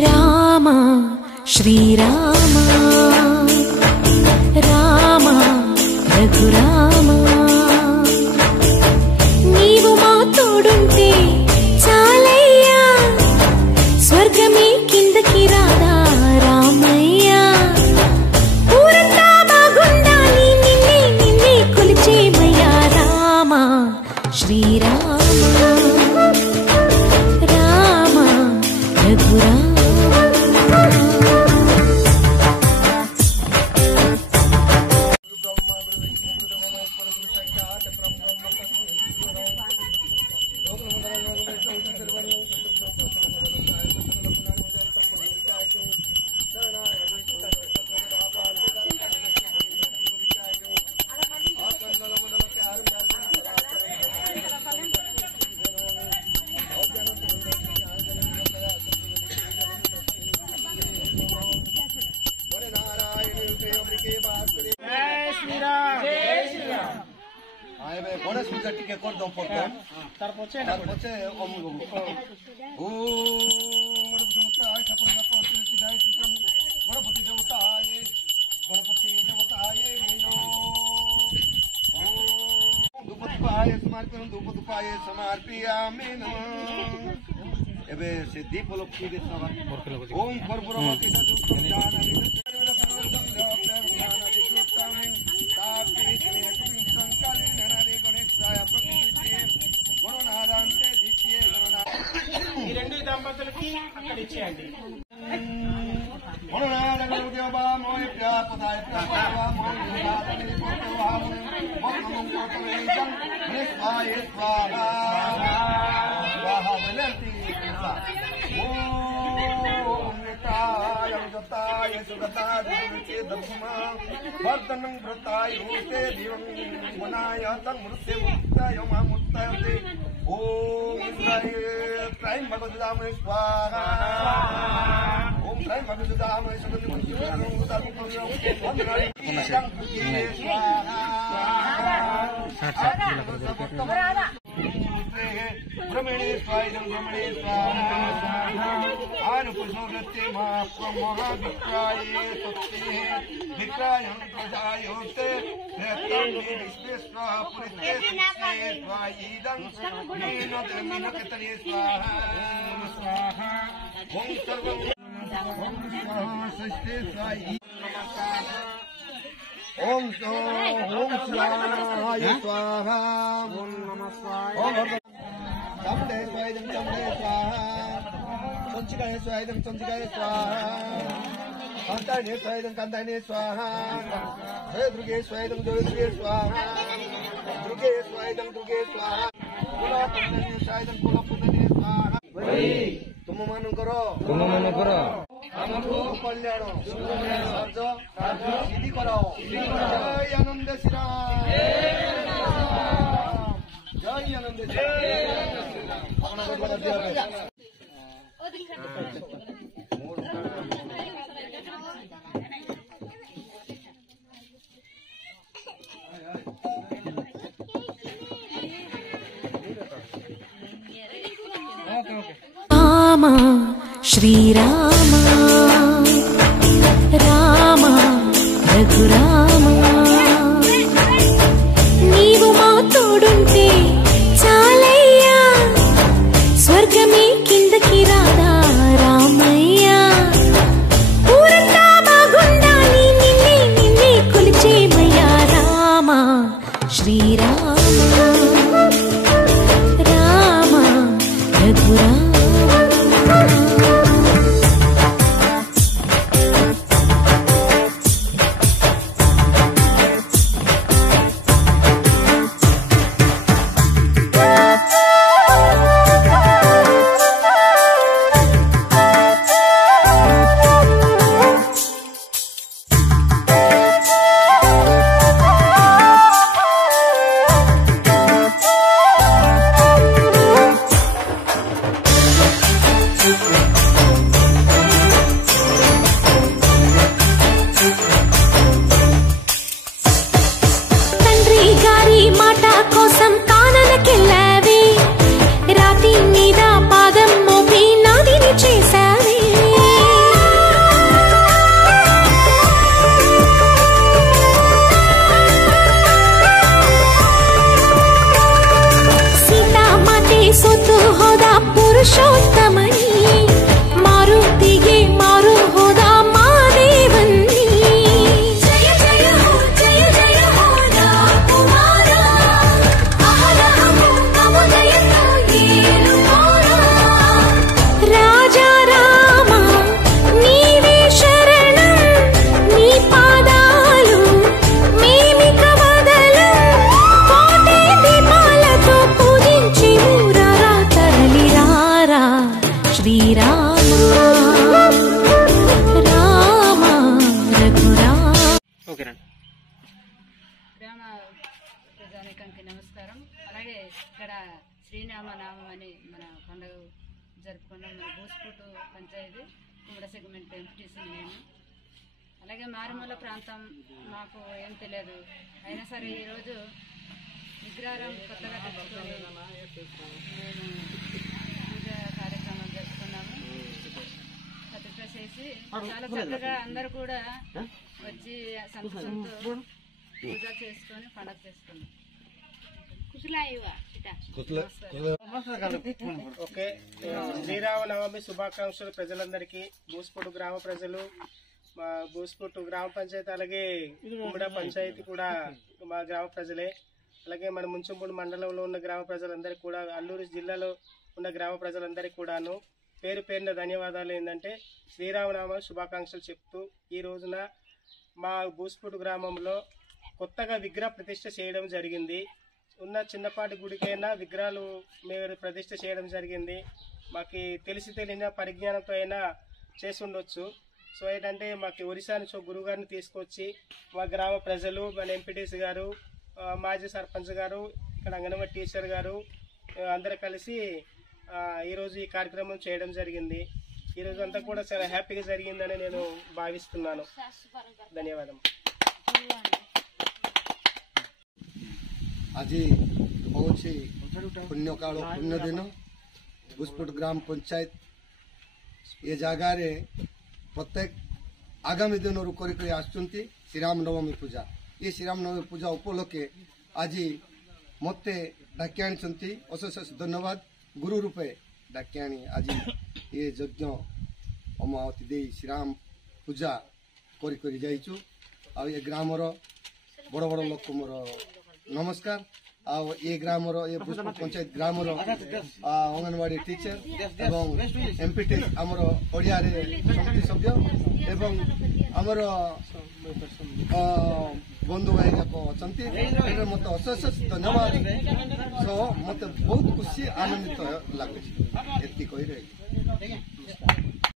రామ శ్రీరామ రామ రఘురామ నీవు మా తోడుంటే చాలయ్యా స్వర్గమే కిందకి రాదా రామయ్యా ఊరంతా బాగుండాలి నిన్నే నిన్నే కొలిచేమయ్యా రామ శ్రీరామ రామ రఘురామ गणेश पूजा टिके कर दो फोटो तार पछे ओम ओ गणपति देवताय मीनो ओ धूपदीपाय समर्पयामि नमः एबे से दीप लक्ष्मी के सवा ओम कर्पूरवती दुर्गम जानवी ఈ రెండు దంపతులకి అక్కడ ఇచ్చేయండి वर्धनं व्रताय रूपे दिवं मनाय तं मृत्ये मुक्ताय मामुक्तायते ओम त्रयं भगवद्धामे स्वाहा ओम त्रयं भगवद्धामे स्वाहा ब्रह्मणे स्वाइदं ब्रह्मणे स्वाहा आनुपुष्पवृत्ते महाविक्राये सत्ते विक्रायं प्रजायोते स्वाहा पुरिते स्वाइदं मीनकतने स्वाहा स्वाहा ओम सर्वं ओम सस्ते स्वाई ओम स्वाहाय स्वाहा ओम नमः स्वाहा चमड़े स्वाइदं चमड़े स्वाहा संचिकाय स्वाइदं संचिकाय स्वाहा कांताने स्वाइदं कांताने स्वाहा जय दुर्गे स्वाइदं जय दुर्गे स्वाहा दुर्गे स्वाइदं दुर्गे स्वाहा कुलपुतने स्वाइदं कुलपुतने स्वाहा तुम मन करो हमको कल्याण कार्य सिद्धि कराओ जय आनंद श्रीराम जय आनंद రామ శ్రీరామ రామ రఘురామ నీవు మా తోడుంటే చాలయ్యా స్వర్గమే కిందకి రాదా రామయ్యా ఊరంతా బాగుండాలి నిన్నే నిన్నే కొలిచేమయ్యా రామ శ్రీరామ రామ రఘురామ రామ రఘురామ. గ్రామ ప్రజానీకానికి నమస్కారం. అలాగే ఇక్కడ శ్రీరామనామం అని మన పండుగ జరుపుకున్నాం. మన బూస్పూటు పంచాయతీ కుమ్మడ సెగ్మెంట్ ఎంపీటీసీ నేను. అలాగే మారుమూల ప్రాంతం, మాకు ఏం తెలియదు. అయినా సరే ఈరోజు విగ్రహారం కొత్తగా కట్టుకొని మేము పూజ కార్యక్రమం జరుపుకున్నాము. ప్రతిష్ట చేసి చాలా చక్కగా అందరూ కూడా వచ్చి సంతోషంతో పూజ చేసుకొని పండుగ చేసుకున్నాం. ఓకే, శ్రీరామనవమి శుభాకాంక్షలు ప్రజలందరికీ. బూస్పూటు గ్రామ ప్రజలు, మా బూస్పూటు గ్రామ పంచాయతీ, అలాగే కుమ్మడ పంచాయతీ కూడా మా గ్రామ ప్రజలే. అలాగే మన ముంచంపూడి మండలంలో ఉన్న గ్రామ ప్రజలందరికీ కూడా, అల్లూరు జిల్లాలో ఉన్న గ్రామ ప్రజలందరికీ కూడాను పేరు పేరున ధన్యవాదాలు. ఏంటంటే శ్రీరామనామ శుభాకాంక్షలు చెప్తూ ఈ రోజున మా బూస్పూటు గ్రామంలో కొత్తగా విగ్రహ ప్రతిష్ఠ చేయడం జరిగింది. ఉన్న చిన్నపాటి గుడికైనా విగ్రహాలు మేము ప్రతిష్ఠ చేయడం జరిగింది. మాకు తెలిసి తెలియని పరిజ్ఞానంతో అయినా చేసి ఉండొచ్చు. సో ఏంటంటే మాకు ఒరిస్సా నుంచి ఒక గురువు గారిని తీసుకొచ్చి మా గ్రామ ప్రజలు, మన ఎంపీటీసీ గారు, మాజీ సర్పంచ్ గారు, ఇక్కడ అంగన్వాడీ టీచర్ గారు అందరూ కలిసి ఈరోజు ఈ కార్యక్రమం చేయడం జరిగింది. ఈరోజు అంతా కూడా చాలా హ్యాపీగా జరిగిందని నేను భావిస్తున్నాను. ధన్యవాదం. আজি ହେଉଛି ପୁଣ୍ୟକାଳ ପୁଣ୍ୟ ଦିନ। ବୁସପୁଟ ଗ୍ରାମ ପଞ୍ଚାୟତ ଏ ଜାଗାରେ ପ୍ରତ୍ୟେକ ଆଗାମୀ ଦିନରୁ କରି କରି ଆସୁଛନ୍ତି ଶ୍ରୀରାମ ନବମୀ ପୂଜା। ଏ ଶ୍ରୀରାମ ନବମୀ ପୂଜା ଉପଲକ୍ଷେ ଆଜି ମୋତେ ଡାକି ଆଣିଛନ୍ତି। ଅଶେଷ ଅଶେଷ ଧନ୍ୟବାଦ। ଗୁରୁ ରୂପେ ଡାକି ଆଣି ଆଜି ଏ ଯଜ୍ଞ ଅମାବତୀ ଦେଇ ଶ୍ରୀରାମ ପୂଜା କରି କରି ଯାଇଛୁ। ଆଉ ଏ ଗ୍ରାମର ବଡ଼ ବଡ଼ ଲୋକ ମୋର ନମସ୍କାର। ଆଉ ଏ ଗ୍ରାମର ଏ ପଞ୍ଚାୟତ ଗ୍ରାମର ଅଙ୍ଗନବାଡି ଟିଚର ଏବଂ ଏମ୍ପିଟି ଆମର ଓଡ଼ିଆରେ ସମିତି ସଭ୍ୟ ଏବଂ ଆମର ବନ୍ଧୁ ଭାଇ ଯାକ ଅଛନ୍ତି। ଏଠାରେ ମୋତେ ଅଶେଷ ଧନ୍ୟବାଦ ସହ ମୋତେ ବହୁତ ଖୁସି ଆନନ୍ଦିତ ଲାଗୁଛି। ଏତିକି କହି ରହିଲି।